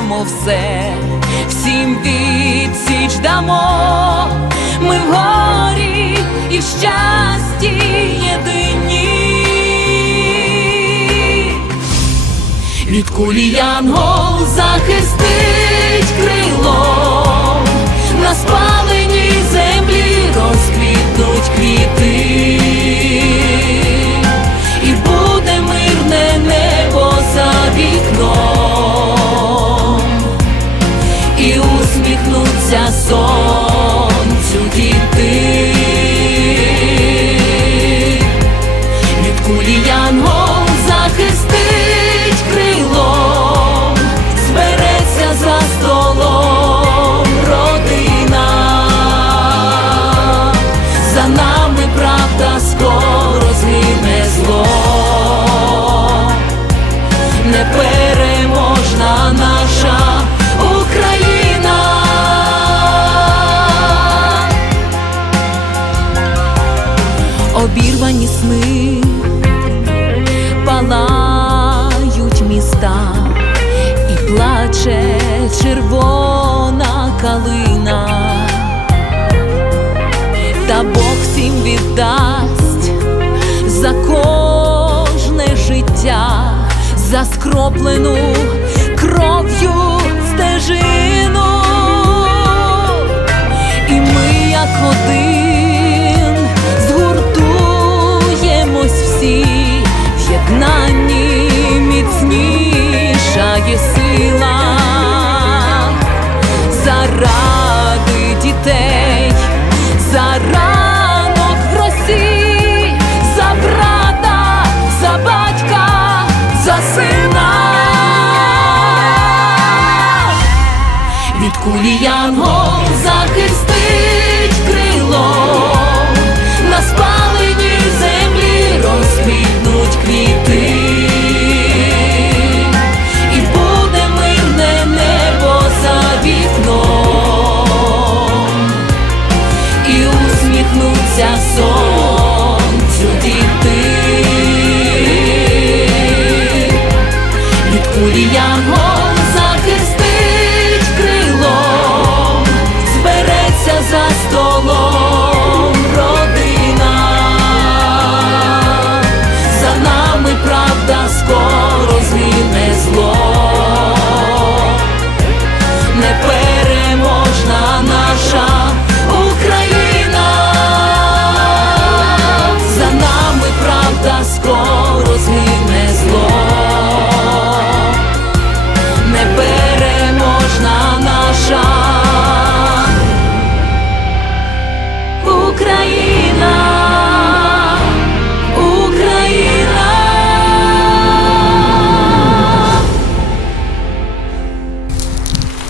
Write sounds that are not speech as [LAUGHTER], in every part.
зможемо все, всім відсіч дамо, ми в горі і в щасті єдині. Від кулі янгол захистить усміхнуться сонцю Обірвані сни палають міста і плаче червона калина, та Бог всім віддасть за кожне життя, за скроплену Від кулі янгол захистить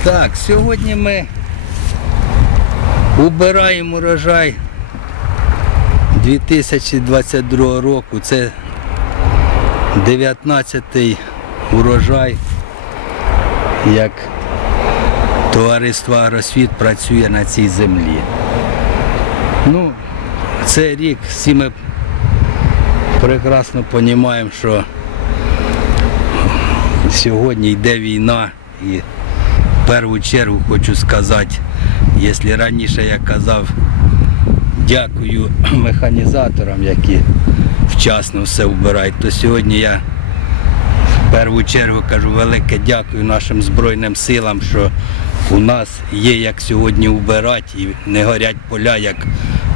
Так, сьогодні ми убираємо урожай 2022 року. Це 19-й урожай, як товариство Агросвіт працює на цій землі. Ну, цей рік всі ми прекрасно розуміємо, що сьогодні йде війна і першу чергу хочу сказати, якщо раніше я казав дякую механізаторам, які вчасно все вбирають, то сьогодні я в першу чергу кажу велике дякую нашим Збройним силам, що у нас є як сьогодні вбирати і не горять поля, як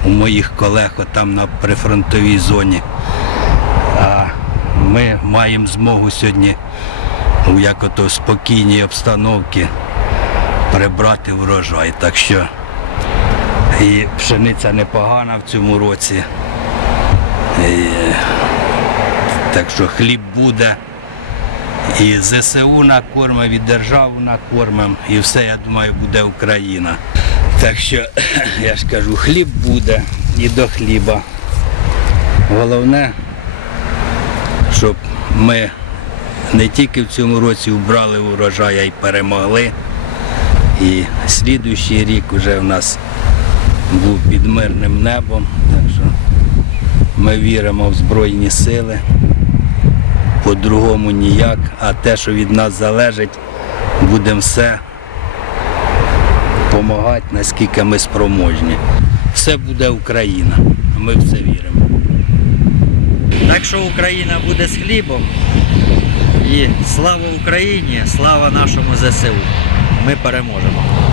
у моїх колег там на прифронтовій зоні. А ми маємо змогу сьогодні у як спокійній обстановці прибрати врожай. Так що І пшениця непогана в цьому році. І, так що хліб буде. І ЗСУ накормимо, і державу накормимо, і все, я думаю, буде Україна. Так що, [CLEARS THROAT] я ж кажу, хліб буде і до хліба. Головне, щоб ми не тільки в цьому році убрали урожай, а й перемогли. І слідуючий рік вже в нас був під мирним небом. Так що ми віримо в Збройні сили. По-другому ніяк, а те, що від нас залежить, будемо все допомагати, наскільки ми спроможні. Все буде Україна. Ми в це віримо. Так що Україна буде з хлібом. І слава Україні, слава нашому ЗСУ. Ми переможемо.